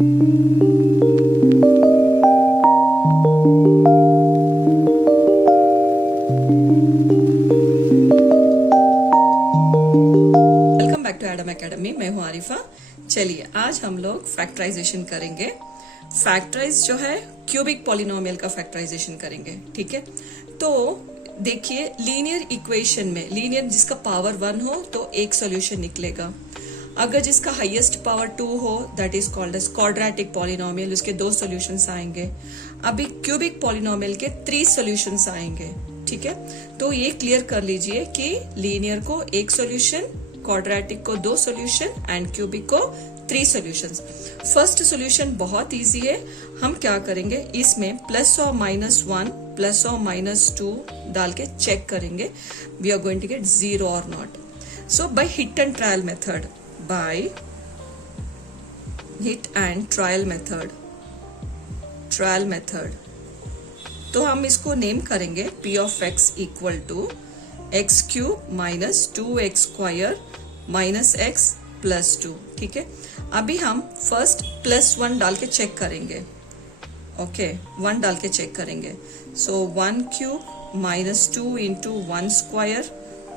Welcome back to Adam academy. मैं हूं आरिफा। चलिए आज हम लोग फैक्टराइजेशन करेंगे। फैक्टराइज जो है क्यूबिक पॉलिनोमियल का फैक्टराइजेशन करेंगे। ठीक है, तो देखिए लीनियर इक्वेशन में लीनियर जिसका पावर 1 हो तो एक सॉल्यूशन निकलेगा। अगर जिसका हाईएस्ट पावर 2 हो that is called as quadratic polynomial, उसके 2 सॉल्यूशंस आएंगे। अभी क्यूबिक पॉलिनोमियल के 3 सॉल्यूशंस आएंगे। ठीक है, तो ये क्लियर कर लीजिए कि लीनियर को एक सॉल्यूशन, क्वाड्रेटिक को 2 सॉल्यूशन एंड क्यूबिक को 3 सॉल्यूशंस। फर्स्ट सॉल्यूशन बहुत इजी है। हम क्या करेंगे, इसमें प्लस और -1 प्लस और -2 डाल के चेक करेंगे we are going to get 0 और not. So by hit and trial method, by hit and trial method तो हम इसको नेम करेंगे p of x equal to x cube minus 2x square minus x plus 2। ठीक है, अभी हम first +1 डाल के चेक करेंगे। ओके, 1 डाल के चेक करेंगे। सो 1 cube minus 2 into 1 square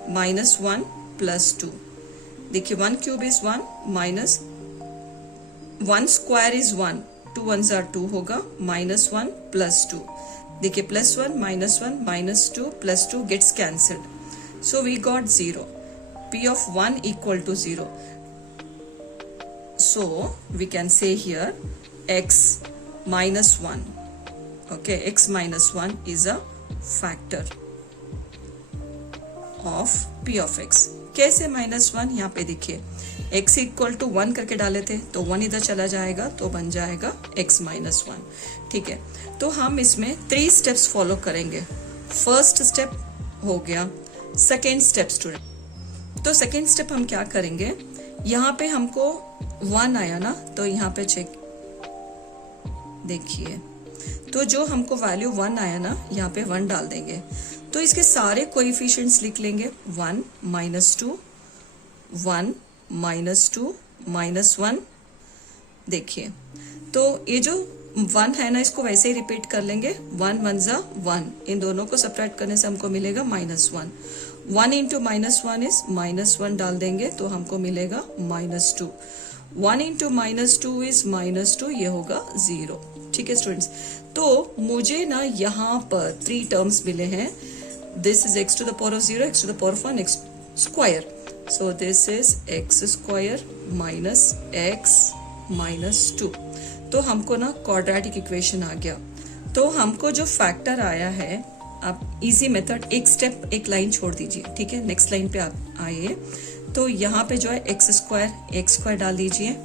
minus 1 plus 2। देखिए 1 cube is 1 minus 1 square is 1, 2 1s are 2 होगा, माइनस 1 प्लस 2। देखिए +1 minus 2 plus 2 gets cancelled, so we got 0। p of 1 equal to 0. So we can say here x minus 1. Okay, x minus 1 is a factor of p of x. कैसे -1? यहाँ पे देखिए x equal to 1 करके डाले थे तो 1 इधर चला जाएगा तो बन जाएगा x माइनस 1। ठीक है, तो हम इसमें 3 स्टेप्स फॉलो करेंगे। फर्स्ट स्टेप हो गया, सेकेंड स्टेप स्टूडेंट। तो सेकेंड स्टेप हम क्या करेंगे, यहाँ पे हमको 1 आया ना, तो यहाँ पे चेक देखिए, तो जो हमको वैल्यू 1 आया ना, यहाँ पे 1 डाल देंगे। तो इसके सारे कोएफिशिएंट्स लिख लेंगे, 1 -2 1 -2 -1। देखिए तो ये जो 1 है ना, इसको वैसे ही रिपीट कर लेंगे। 1 1 जा 1, इन दोनों को सब्ट्रैक्ट करने से हमको मिलेगा -1। 1 इंटू -1 इज -1 डाल देंगे तो हमको मिलेगा -2। 1 इंटू -2 इज -2, ये होगा 0। ठीक है स्टूडेंट्स, तो मुझे ना यहाँ पर 3 टर्म्स मिले हैं। This is x to the power of 0, x to the power of 1, x square. So this is x square minus x minus 2. तो हमको ना क्वाड्रेटिक इक्वेशन आ गया। तो हमको जो फैक्टर आया है, आप इजी मेथड, एक स्टेप एक लाइन छोड़ दीजिए। ठीक है, नेक्स्ट लाइन पे आप आइए। तो यहाँ पे जो है x स्क्वायर डाल दीजिए।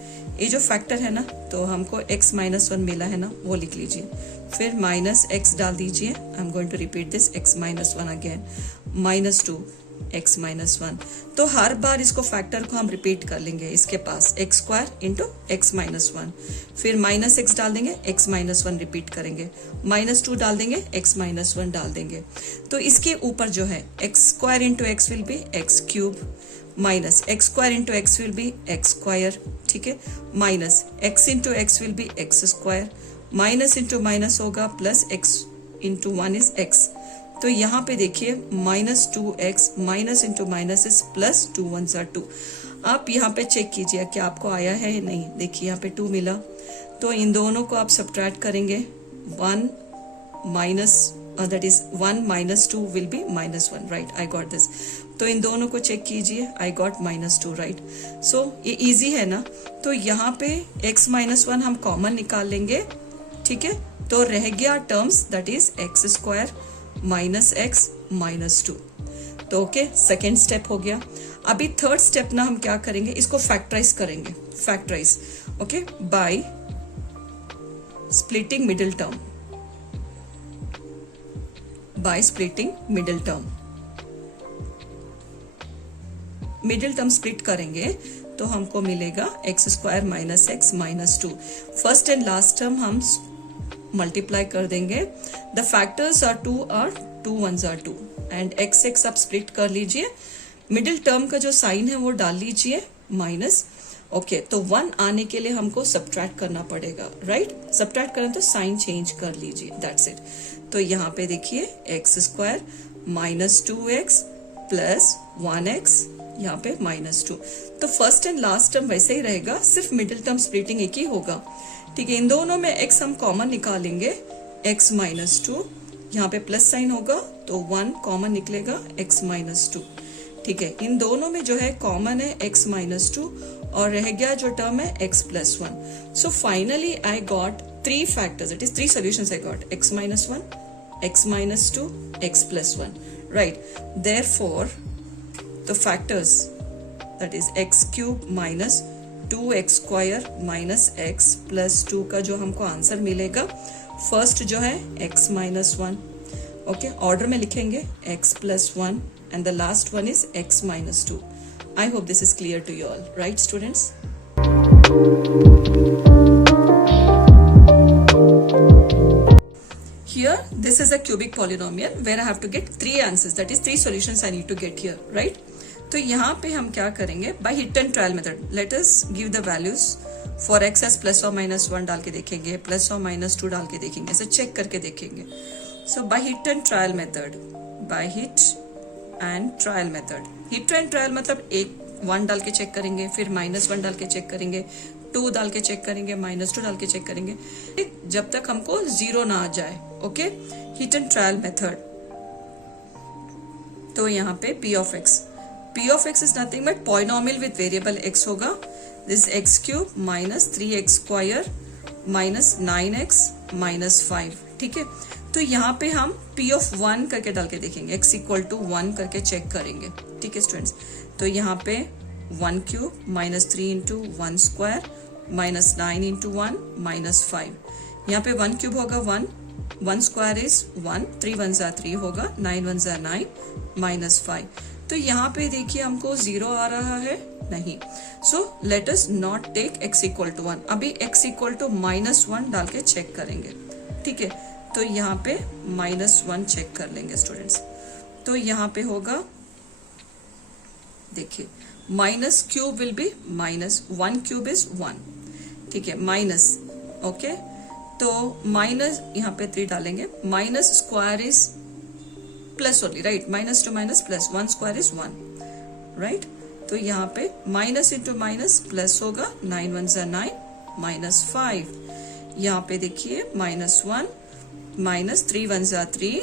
ये जो फैक्टर है ना, तो हमको x माइनस 1 मिला है ना, वो लिख लीजिए। फिर -x डाल दीजिए। I am going to repeat this, x minus 1 again, -2 x minus 1। तो हर बार इसको फैक्टर को हम रिपीट कर लेंगे इसके पास, x square into x minus 1। फिर -x डाल देंगे, x माइनस 1 रिपीट करेंगे, -2 डाल देंगे, x माइनस 1 डाल देंगे। तो इसके ऊपर जो है x square into x will be x cube, minus x square into x will be x square. ठीक है, minus x into x will be x square, minus into minus होगा plus x into 1 is x। तो यहाँ पे देखिए -2x minus into minus is plus, 2 1s are 2। आप यहाँ पे चेक कीजिए कि आपको आया है या नहीं। देखिए यहाँ पे 2 मिला, तो इन दोनों को आप सब्ट्रैक्ट करेंगे। 1 minus that is 1 -2 will be -1, right, I got this. तो इन दोनों को चेक कीजिए, आई गॉट -2, राइट। सो ये इजी है ना। तो यहाँ पे x माइनस 1 हम कॉमन निकाल लेंगे। ठीक है, तो रह गया terms that is x square minus x minus 2। तो ओके, सेकेंड स्टेप हो गया। अभी थर्ड स्टेप ना हम क्या करेंगे, इसको फैक्टराइज करेंगे। Factorise, okay, by splitting middle term, by splitting middle term. Middle term split करेंगे तो हमको मिलेगा x square minus x minus 2। First and last term हम मल्टीप्लाई कर देंगे। The factors are 2 1s are 2 and x आप split कर लीजिए। मिडिल टर्म का जो साइन है वो डाल लीजिए माइनस, ओके तो 1 आने के लिए हमको सब्ट्रैक्ट करना पड़ेगा, राइट? सब्ट्रैक्ट करना तो साइन चेंज कर लीजिए, दैट्स इट। तो यहाँ पे देखिए x square minus 2x plus 1x, यहाँ पे -2। तो फर्स्ट एंड लास्ट टर्म वैसे ही रहेगा, सिर्फ मिडिल टर्म स्प्लिटिंग एक ही होगा, ठीक है। इन दोनों में x हम कॉमन निकालेंगे, x -2, यहाँ पे प्लस साइन होगा तो 1 कॉमन निकलेगा, x -2, ठीक है। इन दोनों में जो है कॉमन है x -2 और रह गया जो टर्म है x + 1। So finally I got 3 factors, it is 3 solutions I got, x -1, x -2, x + 1, right? Therefore the factors, that is x³ minus 2x² minus x plus 2 का जो हमको आंसर मिलेगा, फर्स्ट जो है x -1, ओके, ऑर्डर में लिखेंगे x + 1 and the last one is x -2. I hope this is clear to you all, right students? Here this is a cubic polynomial where I have to get 3 answers, that is 3 solutions I need to get here, right? तो यहाँ पे हम क्या करेंगे, by hit and trial method, let us give the values for x as ±1 डाल के देखेंगे, ±2 डाल के देखेंगे, ऐसे चेक करके देखेंगे। So by hit and trial method, by hit and trial method, hit and trial मतलब 1 डाल के चेक करेंगे, फिर -1 डाल के चेक करेंगे, 2 डाल के चेक करेंगे, -2 डाल के चेक करेंगे, जब तक हमको 0 ना आ जाए, okay. Hit and trial method, तो यहाँ पे p of x is nothing but polynomial with variable x होगा, this x³ minus 3x² minus 9x minus 5, ठीक है। तो यहाँ पे हम p of 1 करके डाल के देखेंगे, x = 1 करके चेक करेंगे, ठीक है स्टूडेंट्स। तो यहाँ पे 1³ minus 3 into 1² minus 9 into 1 minus 5, यहाँ पे 1³ होगा 1, 1² is 1, 3 1s are 3 होगा, 9 1s are 9 minus 5। तो यहाँ पे देखिए हमको 0 आ रहा है, नहीं। So let us not take x = 1, अभी x = -1 डाल के चेक करेंगे, ठीक है। तो यहाँ पे -1 चेक कर लेंगे स्टूडेंट्स। तो यहाँ पे होगा, देखिए -³ विल बी -1³ is 1, ठीक है, माइनस, ओके। तो माइनस यहाँ पे 3 डालेंगे, -² is plus only, right? -2 - +1² is 1, right? तो यहाँ पे माइनस इंटू माइनस प्लस होगा, 9 1s are 9 minus 5, यहाँ पे देखिए -1 minus 3 1s are 3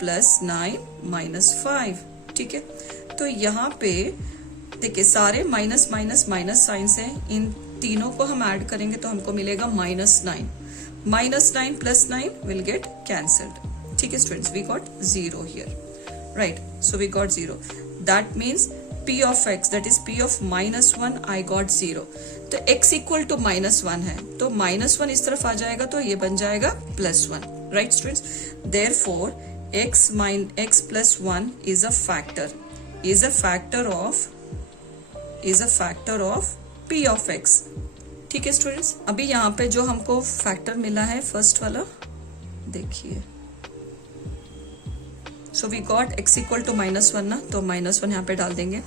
plus 9 minus 5, ठीक है। तो यहाँ पे देखिए सारे माइनस माइनस माइनस साइंस हैं, इन तीनों को हम ऐड करेंगे तो हमको मिलेगा -9, -9 + 9 will get cancelled, ठीक है students. We got 0 here, right? So we got 0, that means p of x, that is p of -1, I got 0। तो x = -1 है, तो -1 इस तरफ आ जाएगा तो ये बन जाएगा +1, right students? Therefore x + 1 is a factor of p of x, ठीक है स्टूडेंट्स। अभी यहाँ पे जो हमको फैक्टर मिला है फर्स्ट वाला, देखिए, सो वी गॉट x = -1 ना, तो -1 यहाँ पे डाल देंगे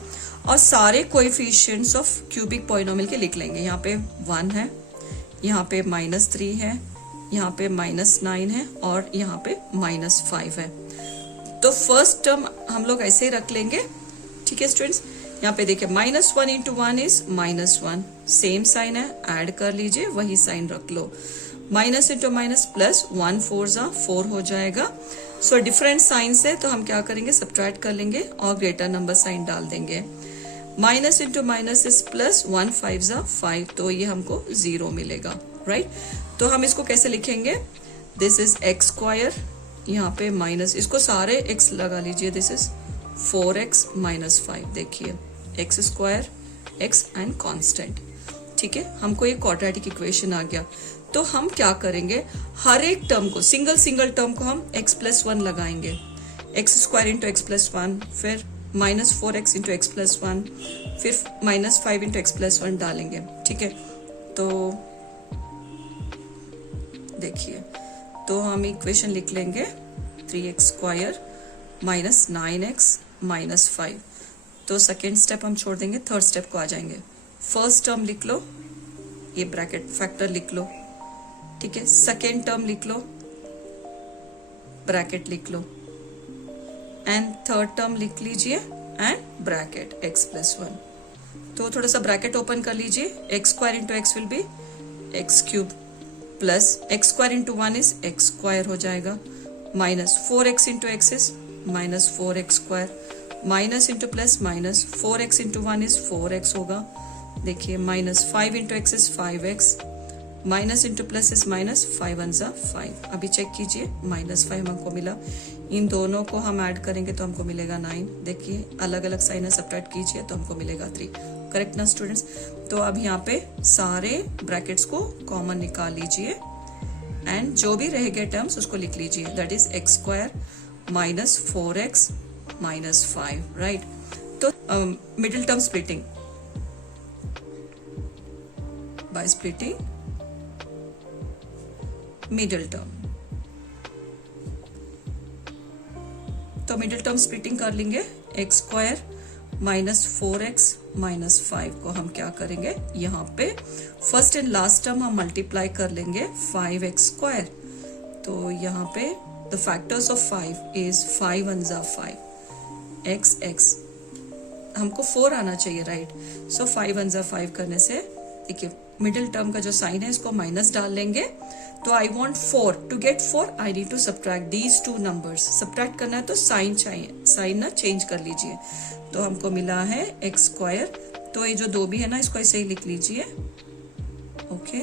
और सारे कोएफिशिएंट्स ऑफ क्यूबिक पॉलिनोमियल के लिख लेंगे। यहाँ पे 1 है, यहाँ पे -3 है, यहाँ पे -9 है और यहाँ पे -5 है। तो फर्स्ट टर्म हम लोग ऐसे ही रख लेंगे, ठीक है स्टूडेंट्स। यहाँ पे देखिए -1 into 1 is -1, सेम साइन है, ऐड कर लीजिए, वही साइन रख लो। Minus into minus plus, 1 4s are 4 हो जाएगा। सो डिफरेंट साइंस है तो हम क्या करेंगे, सब्ट्रैक्ट कर लेंगे और ग्रेटर नंबर साइन डाल देंगे। Minus into minus is plus, 1 5s are 5, तो ये हमको 0 मिलेगा, राइट? तो हम इसको कैसे लिखेंगे, दिस इज x², यहाँ पे माइनस, इसको सारे x लगा लीजिए, दिस इज 4x - 5, देखिए x² x एंड कांस्टेंट, ठीक है। हमको ये क्वाड्रेटिक इक्वेशन आ गया। तो हम क्या करेंगे, हर एक टर्म को, सिंगल टर्म को हम x + 1 लगाएंगे, x² × x + 1, फिर -4x × x + 1, फिर -5 × x + 1 डालेंगे, ठीक है। तो देखिए, तो हम इक्वेशन लिख लेंगे 3x² - 9x - 5। तो सेकेंड स्टेप हम छोड़ देंगे, थर्ड स्टेप को आ जाएंगे। फर्स्ट टर्म लिख लो, ये ब्रैकेट फैक्टर लिख लो, ठीक है। सेकेंड टर्म लिख लो, ब्रैकेट लिख लो, एंड थर्ड टर्म लिख लीजिए एंड ब्रैकेट x प्लस 1। तो थोड़ा सा ब्रैकेट ओपन कर लीजिए, x square into x will be x cube plus x square into 1 is x square हो जाएगा, minus 4x into x is minus 4x square, minus into plus minus 4x into 1 is 4x होगा, देखिए minus 5 into x is 5x, minus into plus is minus, 5 1 जा 5। अभी check कीजिए, minus 5 हमको मिला, इन दोनों को हम ऐड करेंगे तो हमको मिलेगा 9। देखिए अलग अलग साइन सब्ट्रैक्ट कीजिए तो हमको मिलेगा 3। करेक्ट ना स्टूडेंट्स? तो अब यहाँ पे सारे ब्रैकेट्स को कॉमन निकाल लीजिए एंड जो भी रह गए टर्म्स उसको लिख लीजिए, that is x square minus 4x minus 5, right. तो middle term splitting by splitting middle term, तो मिडिल टर्म स्प्लिटिंग कर लेंगे, x square minus 4x minus 5 को हम क्या करेंगे, यहाँ पे फर्स्ट एंड लास्ट टर्म हम मल्टीप्लाई कर लेंगे 5x स्क्वायर। तो यहाँ पे द फैक्टर्स ऑफ 5 इज 5 1 जा 5, x हमको 4 आना चाहिए, राइट। सो 5 1 जा 5 करने से देखिए मिडिल टर्म का जो साइन है इसको माइनस डाल लेंगे। तो I want 4, to get 4 I need to subtract these two numbers. Subtract करना है तो साइन चाहिए, साइन ना चेंज कर लीजिए। तो हमको मिला है एक्स स्क्वायर, तो ये जो 2 भी है ना इसको ऐसे ही लिख लीजिए, ओके,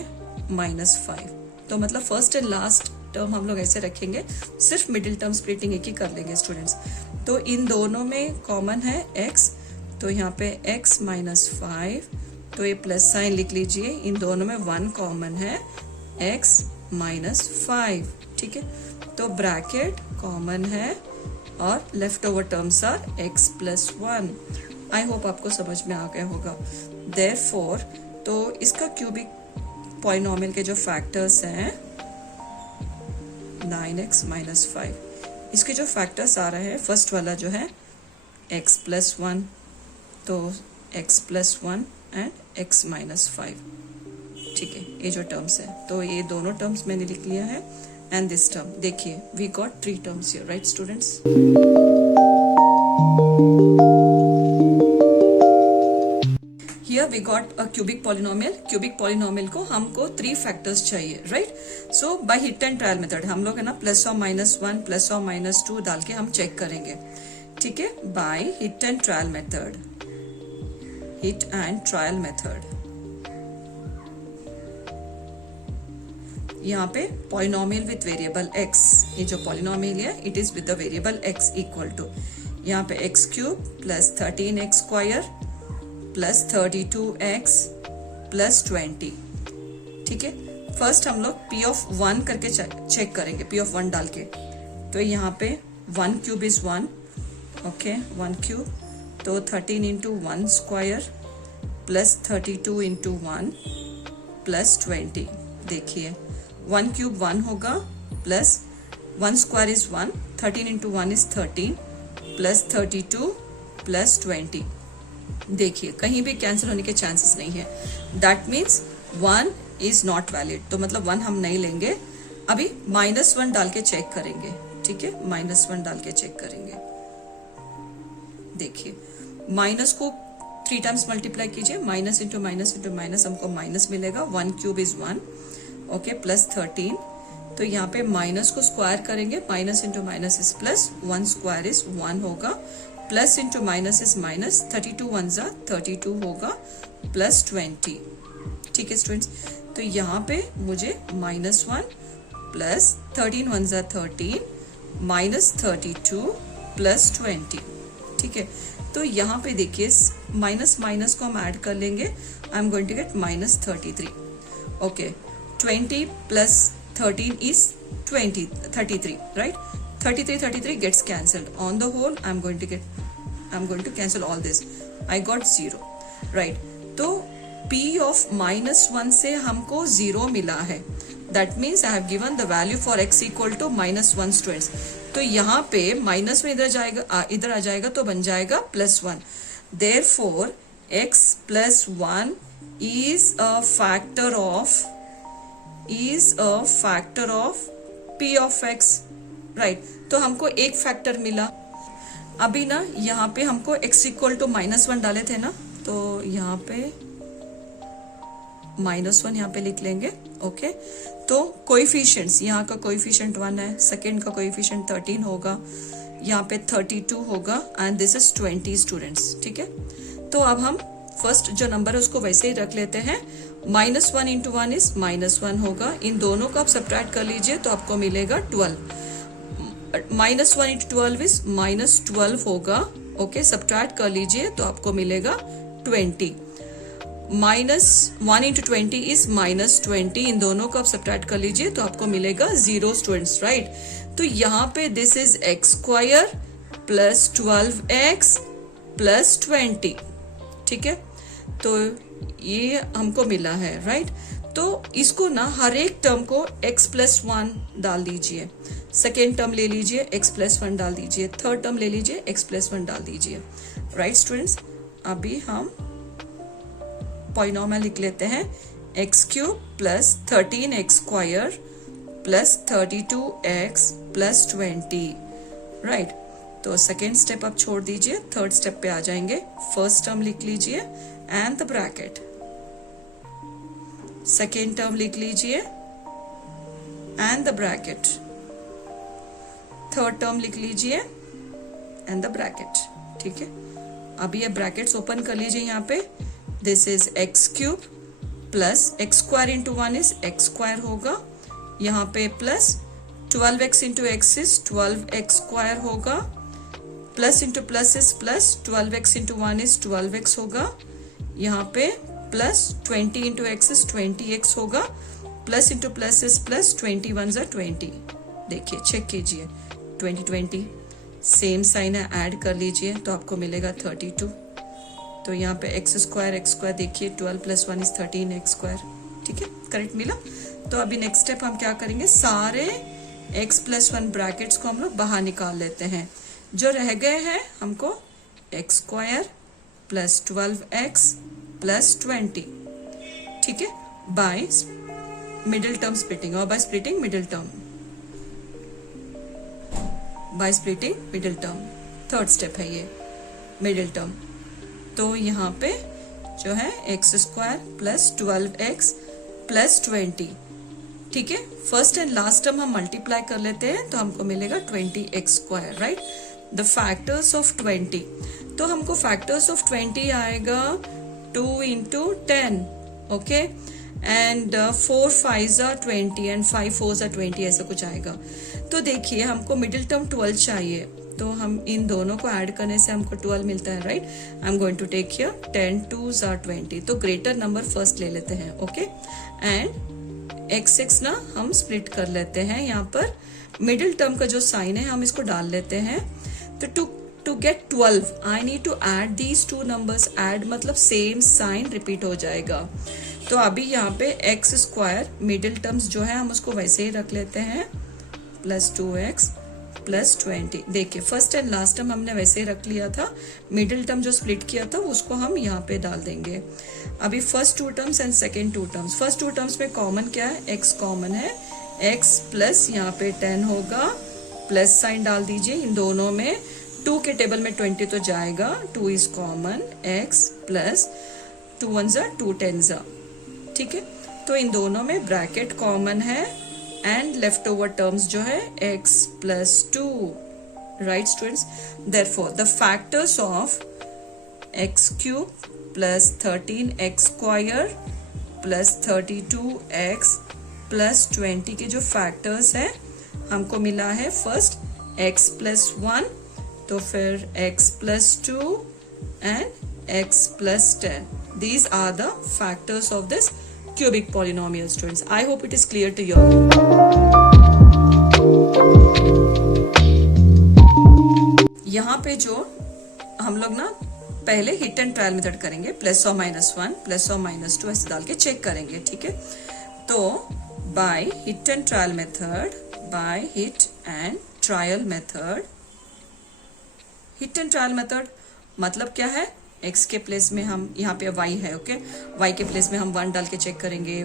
माइनस 5। तो मतलब फर्स्ट एंड लास्ट टर्म हम लोग ऐसे रखेंगे, सिर्फ मिडिल टर्म स्प्लिटिंग एक ही कर लेंगे स्टूडेंट्स। तो इन दोनों में कॉमन है x, तो यहाँ पे x माइनस 5, तो ये प्लस साइन लिख लीजिए, इन दोनों में 1 कॉमन है, x माइनस 5, ठीक है। तो ब्रैकेट कॉमन है और left over terms are x plus 1। I hope आपको समझ में आ गया होगा। देयरफॉर तो इसका क्यूबिक पॉलिनोमियल के जो फैक्टर्स हैं 9x माइनस 5, इसके जो फैक्टर्स आ रहे हैं, फर्स्ट वाला जो है x प्लस 1, तो x plus 1 and x minus 5, ठीक है। ये जो टर्म्स है, तो ये दोनों टर्म्स मैंने लिख लिया है एंड दिस टर्म, देखिए we got 3 terms here, right students. Here we got a cubic polynomial. Cubic polynomial को हमको 3 फैक्टर्स चाहिए, right. So by hit and trial method हम लोग है ना प्लस और माइनस 1 प्लस और माइनस 2 डाल के हम चेक करेंगे, ठीक है, by hit and trial method, hit and trial method. यहाँ पे पॉलिनोमियल विथ वेरिएबल x, ये जो पॉलिनोमियल है it is with the variable x equal to यहाँ पे x cube plus 13x square plus 32x plus 20, ठीक है। फर्स्ट हम लोग p ऑफ 1 करके चेक करेंगे, p ऑफ 1 डाल के। तो यहाँ पे 1 क्यूब इज 1, ओके, 1 क्यूब, तो 13 into 1 square plus 32 into 1 plus 20। देखिए 1 क्यूब 1 होगा plus 1 square is 1, 13 into 1 is 13 plus 32 plus 20। देखिए कहीं भी कैंसिल होने के चांसेस नहीं है, that means 1 is not valid, तो मतलब 1 हम नहीं लेंगे। अभी माइनस 1 डाल के चेक करेंगे, ठीक है, माइनस 1 डाल के चेक करेंगे। देखिए माइनस को 3 टाइम्स मल्टीप्लाई कीजिए, माइनस इंटू माइनस हमको माइनस मिलेगा, 1 क्यूब इज 1, ओके, प्लस 13। तो यहाँ पे माइनस को स्क्वायर करेंगे, minus into minus is plus, 1 square is 1 होगा, plus into minus is minus, 32 1 जा 32 होगा, प्लस 20, ठीक है स्टूडेंट्स। तो यहाँ पे मुझे माइनस 1 प्लस 13 1 जा 13 माइनस 32 प्लस 20, ठीक है। तो यहाँ पे देखिए माइनस माइनस को हम ऐड कर लेंगे, I am going to get minus 33, okay, 20 plus 13 is 33, right? 33 gets cancelled. On the whole, I'm going to cancel all this. I got 0, right? तो p of -1 से हमको 0 मिला है. That means I have given the value for x equal to -1 students. तो यहाँ पे minus में इधर आ जाएगा तो बन जाएगा +1. Therefore, x +1 is a factor of p of x, right. तो हमको एक फैक्टर मिला। अभी ना यहाँ पे हमको x इक्वल टू -1 डाले थे ना, तो यहाँ पे -1 यहाँ पे लिख लेंगे। ओके, तो कोएफिशिएंट्स, यहाँ का कोएफिशिएंट 1 है, सेकेंड का कोएफिशिएंट 13 होगा, यहाँ पे 32 होगा एंड दिस इज 20 स्टूडेंट्स। ठीक है, तो अब हम फर्स्ट जो नंबर है उसको वैसे ही रख लेते हैं। -1 इंटू 1 इज -1 होगा। इन दोनों को आप सब्ट्रैक्ट कर लीजिए तो आपको मिलेगा 12। -1 इंटू 12 इज -12 होगा। ओके, सब्ट्रैक्ट कर लीजिए तो आपको मिलेगा 20। -1 इंटू 20 इज -20। इन दोनों को आप सब्ट्रैक्ट कर लीजिए तो आपको मिलेगा 0 स्टूडेंट्स, राइट। तो यहाँ पे this is x² plus 12x plus 20। ठीक है, तो ये हमको मिला है, राइट। तो इसको ना हर एक टर्म को x+1 डाल दीजिए, सेकेंड टर्म ले लीजिए x+1 डाल दीजिए, थर्ड टर्म ले लीजिए x+1 डाल दीजिए, राइट स्टूडेंट्स। अभी हम पॉलिनोमियल लिख लेते हैं x³ plus 13x² plus 32x plus 20, right. तो सेकेंड स्टेप आप छोड़ दीजिए, थर्ड स्टेप पे आ जाएंगे। फर्स्ट टर्म लिख लीजिए and the bracket, second term लिख लीजिए and the bracket, third term लिख लीजिए एंड द ब्रैकेट। ठीक है, अभी ये ब्रैकेट्स ओपन कर लीजिए। यहाँ पे this is x³ plus x² into 1 is x² होगा, यहाँ पे plus 12x into x is 12x² होगा, plus into plus is plus 12x into 1 is 12x होगा, यहाँ पे plus 20 into x is 20x होगा, plus into plus is plus 21 ज़ा 20। देखिए, चेक कीजिए, 20 सेम साइन है, ऐड कर लीजिए तो आपको मिलेगा 32। तो यहाँ पे x² देखिए, 12 प्लस 1 इज 13x²। ठीक है, करेक्ट मिला। तो अभी नेक्स्ट स्टेप हम क्या करेंगे, सारे x+1 ब्रैकेट्स को हम लोग बाहर निकाल लेते हैं। जो रह गए हैं हमको x² प्लस 12x प्लस 20। ठीक है, बाय मिडिल टर्म स्प्लिटिंग और bye splitting middle term, by splitting middle term. Third step है ये, मिडिल टर्म। तो यहाँ पे जो है x² प्लस 12x प्लस 20। ठीक है, फर्स्ट एंड लास्ट टर्म हम मल्टीप्लाई कर लेते हैं तो हमको मिलेगा 20x², right. The factors of 20, तो हमको फैक्टर्स ऑफ 20 आएगा 2 into 10, okay, and 4 5 are 20 and 5 4 are 20, ऐसा कुछ आएगा। तो देखिए, हमको मिडिल टर्म 12 चाहिए, तो हम इन दोनों को ऐड करने से हमको 12 मिलता है, right. I am going to take here 10 2s are 20, तो ग्रेटर नंबर फर्स्ट ले लेते हैं, ओके। एंड x6 ना हम स्प्लिट कर लेते हैं, यहाँ पर मिडिल टर्म का जो साइन है हम इसको डाल लेते हैं। तो to get 12 I need to add these two numbers, add मतलब सेम साइन रिपीट हो जाएगा। तो अभी यहाँ पे x² मिडिल टर्म्स जो है हम उसको वैसे ही रख लेते हैं, प्लस 2x प्लस 20। देखिए, फर्स्ट एंड लास्ट टर्म हमने वैसे ही रख लिया था, मिडिल टर्म जो स्प्लिट किया था उसको हम यहाँ पे डाल देंगे। अभी first 2 terms and second 2 terms. First 2 terms में कॉमन क्या है, x कॉमन है, x प्लस यहाँ पे 10 होगा, प्लस साइन डाल दीजिए। इन दोनों में 2 के टेबल में 20 तो जाएगा, 2 is common, x plus 2 1s are 2 10s are। ठीक है, तो इन दोनों में ब्रैकेट कॉमन है एंड लेफ्ट ओवर टर्म्स जो है x plus 2, right students. Therefore the factors of x³ plus 13x² plus 32x plus 20 के जो फैक्टर्स हैं हमको मिला है, फर्स्ट x प्लस 1, तो फिर x plus 2 and x plus 10। These are the factors of this cubic polynomial, students. I hope it is clear to you. यहाँ पे जो हम लोग ना पहले हिट एंड ट्रायल मेथड करेंगे, प्लस और -1 प्लस और -2 ऐसे डाल के चेक करेंगे, ठीक है। तो by hit and trial method, by hit and trial method, hit and trial method मतलब क्या है, x के प्लेस में हम यहाँ पे y है, ओके, y के प्लेस में हम 1 डाल के चेक करेंगे,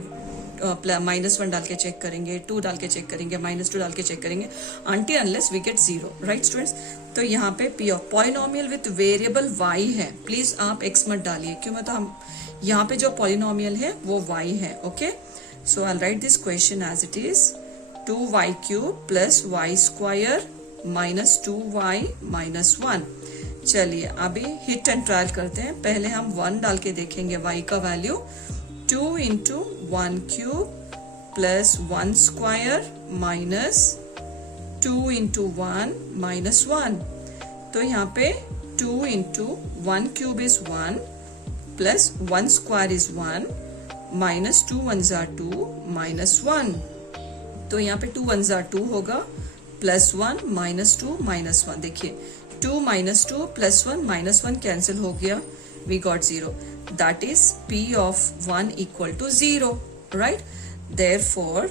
-1 डाल के चेक करेंगे, 2 डाल के चेक करेंगे, -2 डाल के चेक करेंगे, until unless we get 0, right students. तो यहाँ पे p of polynomial with variable y है, प्लीज आप x मत डालिए, क्यों, मतलब हम यहाँ पे जो पॉलिनोमियल है वो y है, okay. So I write this question as it is 2y³ + y² - 2y - 1। चलिए अभी हिट एंड ट्रायल करते हैं। पहले हम 1 डाल के देखेंगे y का वैल्यू, 2 × 1³ + 1² - 2 × 1 - 1। तो यहाँ पे 2 × 1³ is 1 + 1² is 1 - 2 1s are 2 - 1। तो यहाँ पे 2 1s are 2 होगा, +1 -2 -1। देखिए 2 - 2 +1 -1 कैंसिल हो गया, we got 0, that is p of 1 = 0, right? therefore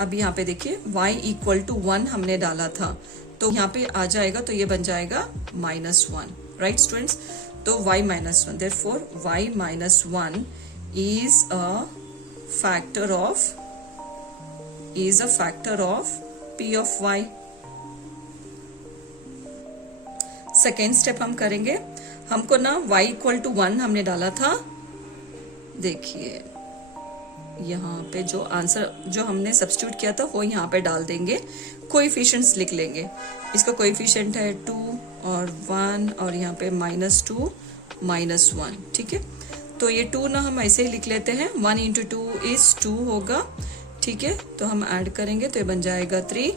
अब यहाँ पे देखिए y = 1 हमने डाला था, तो यहाँ पे आ जाएगा, तो ये बन जाएगा -1, राइट स्टूडेंट्स। तो y -1, therefore y -1 is a factor of p of y। Second step हम करेंगे, हमको ना y = 1 हमने डाला था, देखिए यहाँ पे जो आंसर जो हमने सब्स्टिट्यूट किया था वो यहाँ पे डाल देंगे, कोएफिशिएंट्स लिख लेंगे। इसका कोएफिशिएंट है 2 और 1 और यहाँ पे -2 -1, ठीक है। तो ये 2 ना हम ऐसे ही लिख लेते हैं, 1 × 2 is 2 होगा, ठीक है। तो हम ऐड करेंगे तो ये बन जाएगा 3,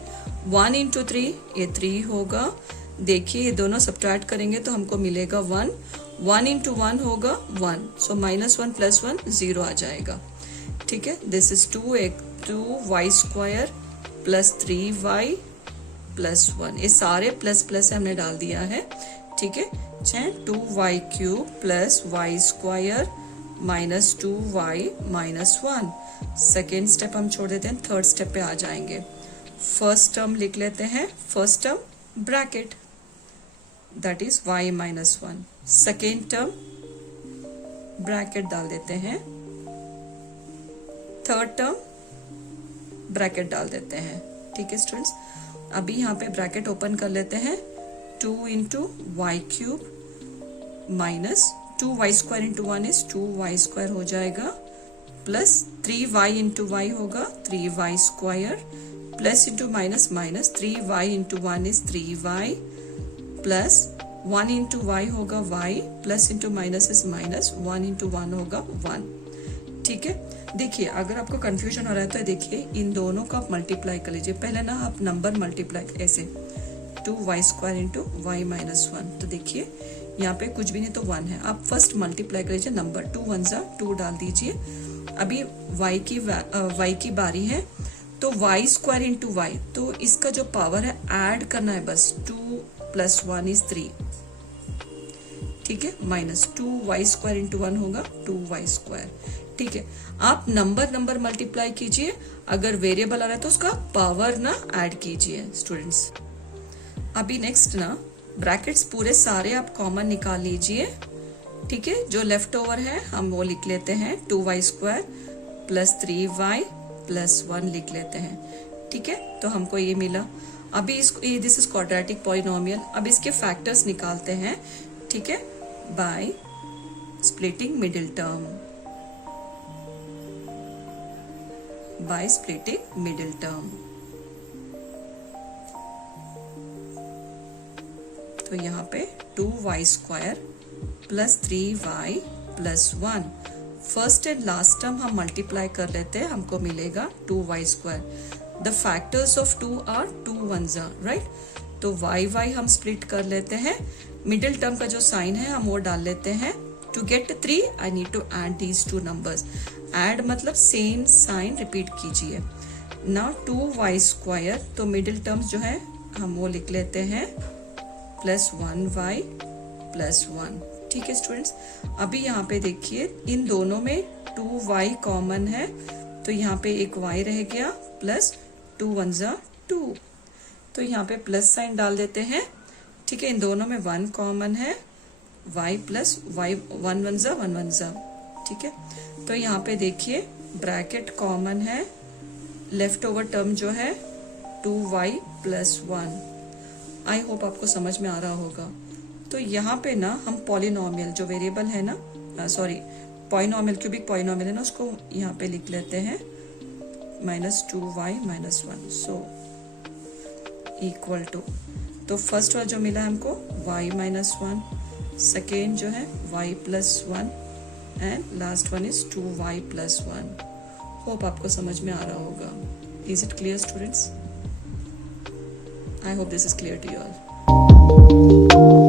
1 × 3 ये 3 होगा। देखिए ये दोनों सब्ट्रैक्ट करेंगे तो हमको मिलेगा 1, 1 × 1 होगा 1, सो -1 + 1 0 आ जाएगा, ठीक है। दिस इज 2y² + 3y + 1, ये सारे प्लस हमने डाल दिया है, ठीक है। 2y³ + y² - 2y - 1। Second step हम छोड़ देते हैं, थर्ड स्टेप पे आ जाएंगे। फर्स्ट टर्म लिख लेते हैं, first term bracket, that is y - 1। Second term bracket डाल देते हैं, थर्ड टर्म ब्रैकेट डाल देते हैं, ठीक है स्टूडेंट्स। अभी यहाँ पे ब्रैकेट ओपन कर लेते हैं, 2 × y³ - 2y² × 1 is 2y² हो जाएगा, प्लस 3y × y होगा 3y² plus into minus minus 3y × 1 is 3y plus 1 × y होगा y plus into minus is minus 1 × 1 होगा 1, ठीक है। देखिए अगर आपको कंफ्यूजन हो रहा है तो देखिए इन दोनों का आप मल्टीप्लाई कर लीजिए। पहले ना आप नंबर मल्टीप्लाई ऐसे 2y² × y - 1, तो देखिए यहाँ पे कुछ भी नहीं तो 1 है। आप फर्स्ट मल्टीप्लाई कर लीजिए नंबर, 2 1s are 2 डाल दीजिए। अभी y की बारी है, तो y² × y, तो इसका जो पावर है ऐड करना है बस, 2 + 1 is 3, ठीक है, माइनस 2y² × 1 होगा 2y², ठीक है। आप नंबर मल्टीप्लाई कीजिए, अगर वेरिएबल आ रहा है तो उसका पावर ना ऐड कीजिए स्टूडेंट्स। अभी नेक्स्ट ना ब्रैकेट्स पूरे सारे आप कॉमन निकाल लीजिए, ठीक है। जो लेफ्ट ओवर है हम वो लिख लेते हैं, 2y² + 3y + 1 लिख लेते हैं, ठीक है। तो हमको ये मिला। अभी इसको दिस इज क्वाड्रेटिक पॉलिनोमियल। अब इसके फैक्टर्स निकालते हैं, ठीक है, bye splitting middle term, by splitting middle term. तो यहाँ पे 2y² + 3y + 1, first and last term हम मल्टीप्लाई कर लेते हैं, हमको मिलेगा 2y²। The factors of 2 are 2 1s are, right. तो y हम स्प्लिट कर लेते हैं, मिडिल टर्म का जो साइन है हम वो डाल लेते हैं। To get 3 I need to add these 2 numbers. Add मतलब सेम साइन रिपीट कीजिए। नाउ 2y², तो मिडिल टर्म्स जो है हम वो लिख लेते हैं +1y + 1, ठीक है स्टूडेंट्स। अभी यहाँ पे देखिए इन दोनों में 2y कॉमन है, तो यहाँ पे एक y रह गया, प्लस 2 1s are 2, तो यहाँ पे प्लस साइन डाल देते हैं, ठीक है। इन दोनों में 1 कॉमन है, y प्लस y, 1 1 जा 1 1 जा, ठीक है। तो यहाँ पे देखिए ब्रैकेट कॉमन है, लेफ्ट ओवर टर्म जो है 2y प्लस 1। आई होप आपको समझ में आ रहा होगा। तो यहाँ पे ना हम पॉलिनोमियल जो वेरिएबल है ना, सॉरी पॉलिनोमियल, क्यूबिक पॉलिनोमियल है ना, उसको यहाँ पे लिख लेते हैं -2y - 1, सो इक्वल टू, तो फर्स्ट वाला जो मिला हमको y - 1, सेकेंड जो है y plus 1 and last one is 2y plus 1। Hope आपको समझ में आ रहा होगा। Is it clear students? I hope this is clear to you all.